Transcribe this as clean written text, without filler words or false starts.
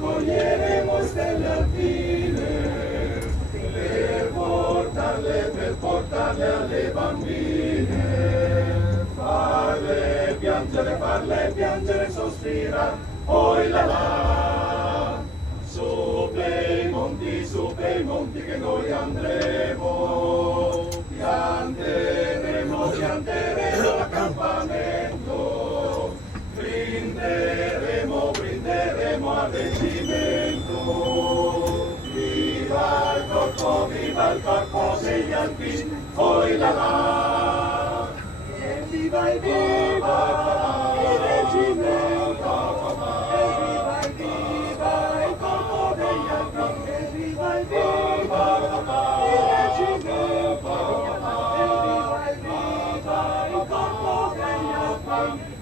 Coglieremo stelle alpine per portarle alle bambine, farle piangere, sospira, poi la la, su per i monti che noi andremo, pianteremo l'accampamento, brinderemo al reggimento, viva il corpo degli alpini, poi la la, e viva il reggimento, e viva il corpo degli alpini, e viva il reggimento, e viva il corpo degli alpini.